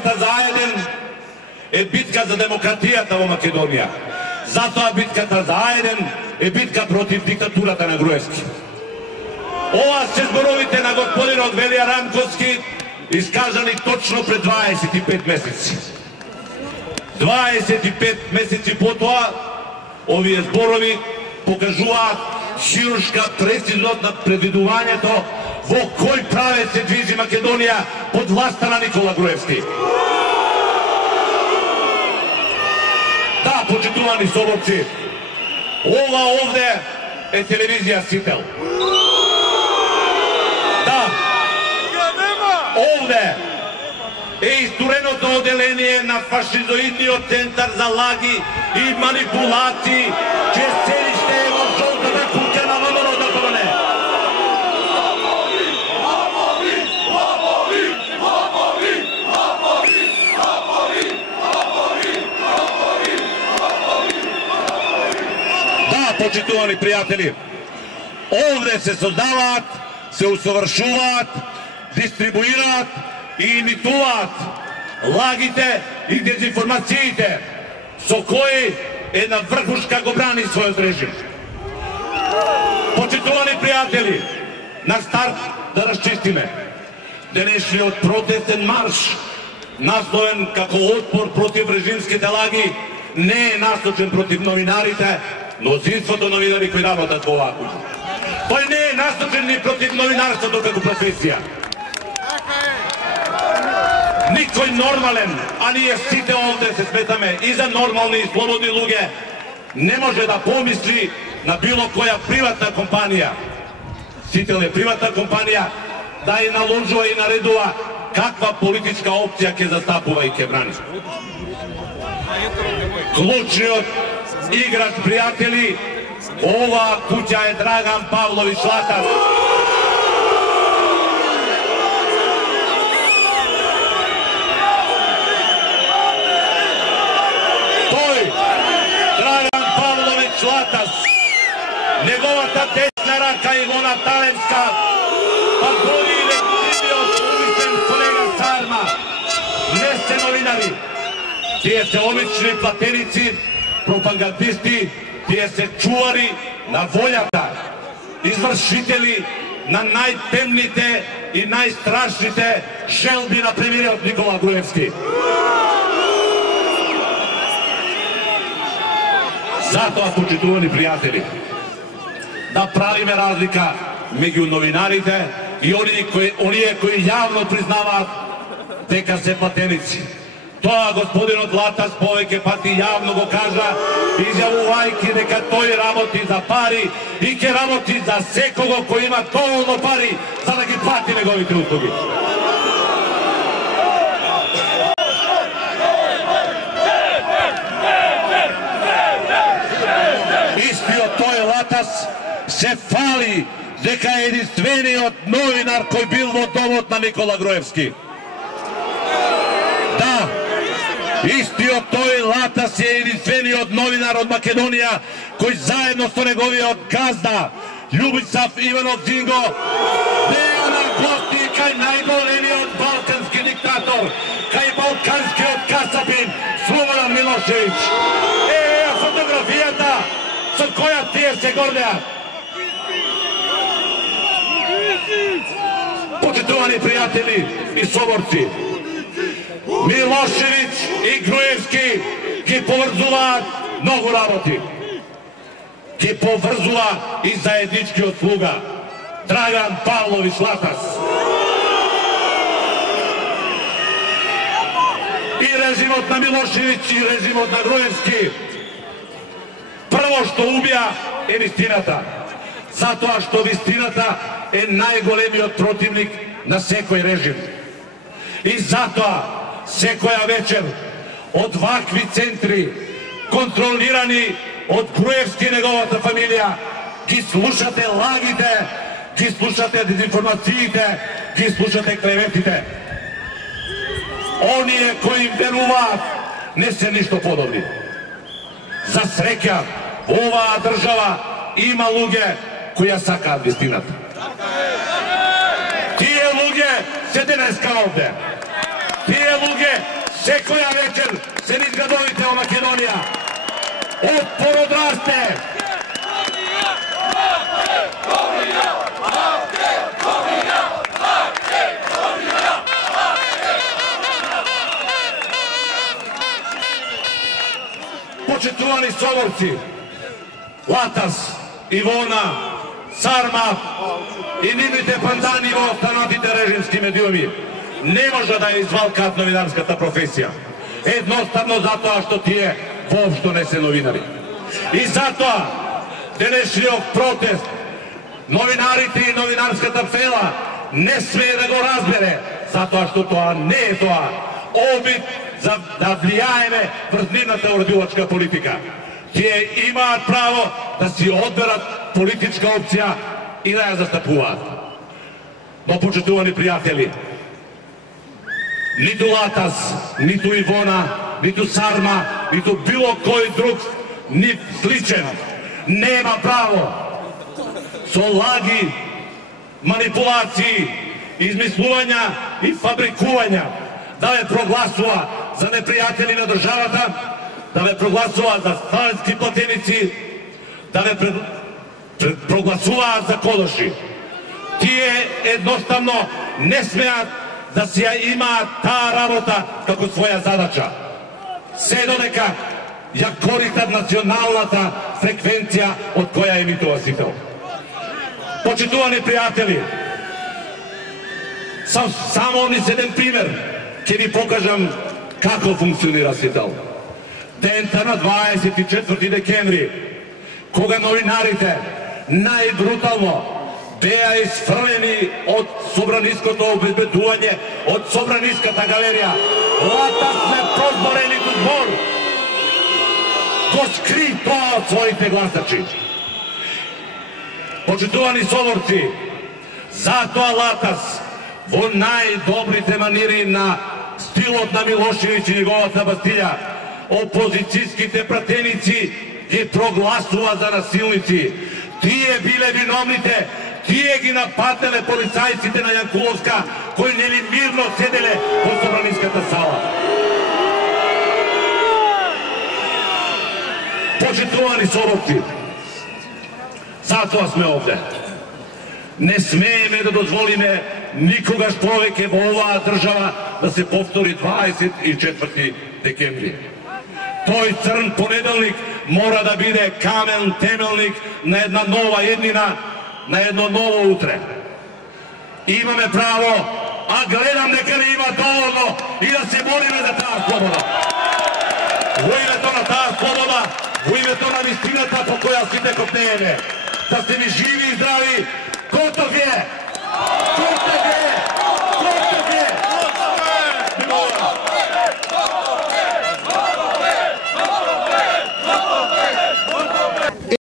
битката за Ајден е битка за демократијата во Македонија. Затоа битката за Ајден е битка против диктатурата на Груевски. Ова се зборовите на господинот Велија Рамковски, искажани точно пред 25 месеци. 25 месеци потоа, овие зборови покажуваат хируршка прецизност на предвидувањето во кој правец се движи Македонија под власта на Никола Груевски. Да, почитувани соборци, ова овде е телевизија Сител. Да, овде е истуреното оделение на фашизоидниот центар за лаги и манипулации, че седиште е во жолтата куќа на ВМРО ДПМН. Да, почитувани пријатели, овде се создаваат, се усовршуваат, дистрибуираат и имитуваат лагите и дезинформациите со кои една врхушка го брани својот режим. Почитувани пријатели, на старт да расчистиме. Денешниот протестен марш, насловен како отпор против режимските лаги, не е насочен против новинарите, мнозинството новинари кои работат во оваа куќа. Тој не е насочен ни против новинарството како професија. Никој нормален, а ние сите овде се сметаме и за нормални и слободни луѓе, не може да помисли на било која приватна компанија. Сител е приватна компанија, да ја наложува и наредува каква политичка опција ќе застапува и ќе брани. Клучниот играч, пријатели, оваа куќа е Драган Павлович Латар. Златас, неговата десна рака Ивона Таленска, па дори и легитимниот умислен колега Сарма, не се новинари. Тие се обични платеници, пропагандисти, тие се чувари на волјата, извршители на најтемните и најстрашните желби на премиерот Никола Груевски. Затоа, почитувани пријатели, да правиме разлика меѓу новинарите и оние кои јавно признаваат дека се платеници. Тоа господинот Латас повеќе пати јавно го кажа, изјавувајќи дека тој работи за пари и ќе работи за секого кој има доволно пари за да ги плати неговите услуги. Истиот тој Латас се фали дека е единствениот новинар кој бил во домот на Никола Груевски. Да, истиот тој Латас е единствениот новинар од Македонија кој заедно со неговиот газда Љубица Иванов Џинго беа на гости кај најголемиот балкански диктатор, кај балканскиот касапин Слободан Милошевиќ. Еве фотографијата со која тие се гордеат. Почитувани пријатели и соборци, Милошевиќ и Груевски ги поврзуваат многу работи. Ги поврзува и заедничкиот слуга Драган Павлович Латас. И режимот на Милошевиќ и режимот на Груевски прво што убија е вистината, затоа што вистината е најголемиот противник на секој режим. И затоа секоја вечер од вакви центри, контролирани од Груевски и неговата фамилија, ги слушате лагите, ги слушате дезинформациите, ги слушате клеветите. Оние кои им веруваат не се ништо подобри. За среќа, во оваа држава има луѓе кои ја сакаат вистината. Тие луѓе се денеска овде. Tije luge, se koja večer se niz gradovite o Makedonija. Otpor odraste. Početovani Soborci, Latas, Ivona, Sarma i nimite pandanivo stanotite režimski medijumi. Ne može da je izvalkat novinarska ta profesija. Jednostavno zato što ti je vov što nese novinari. I zato današnjog protest novinariti i novinarska tapela ne smije da go razbere zato što to ne je to obit da vlijajeme vrtninata uradilačka politika. Tije ima pravo da si odberat politička opcija i da je zastapuvat. No početovani prijatelji, ni tu Latas, ni tu Ivona, ni tu Sarma, ni tu bilo koji drug, ni sličan, nema pravo so lagi, manipulaciji, izmisluvanja i fabrikovanja da me proglasува za neprijatelji na državata, da me proglasува za stalinski platenici, da me proglasува za kološi. Tije jednostavno ne smija da si ja ima ta rabota kako svoja zadača. Sve do neka ja koristat nacionalната frekvencija od koja je mitova sitel. Početovani prijatelji, samo jedan primjer ќе ви покажам како функционира сител. Дента на 24 декември, кога новинарите најбрутално беа исфрлени од собраниското обезбедување, од собраниската галерија, Латас ме прозборени до двор, го скри тоа од своите гласачи. Почитувани соборци, затоа Латас во најдобрите манири на стилот на Милошевиќ и неговата Бастилја, опозицијските пратеници ги прогласува за насилници. Тие биле виновните, тие ги нападнале полицајците на Јанкуловска, кои нели мирно седеле во собраниската сала. Почитувани соборци, затоа сме овде. Не смееме да дозволиме никогаш повеќе во оваа држава да се повтори 24 декември. Тој црн понеделник мора да биде камен темелник на една нова еднина, на едно ново утре. Имаме право, а гледам дека не има доволно и да се бориме за таа слобода. Во името на таа слобода, во името на вистината по која сите копнееме, да сте ми живи и здрави, Готов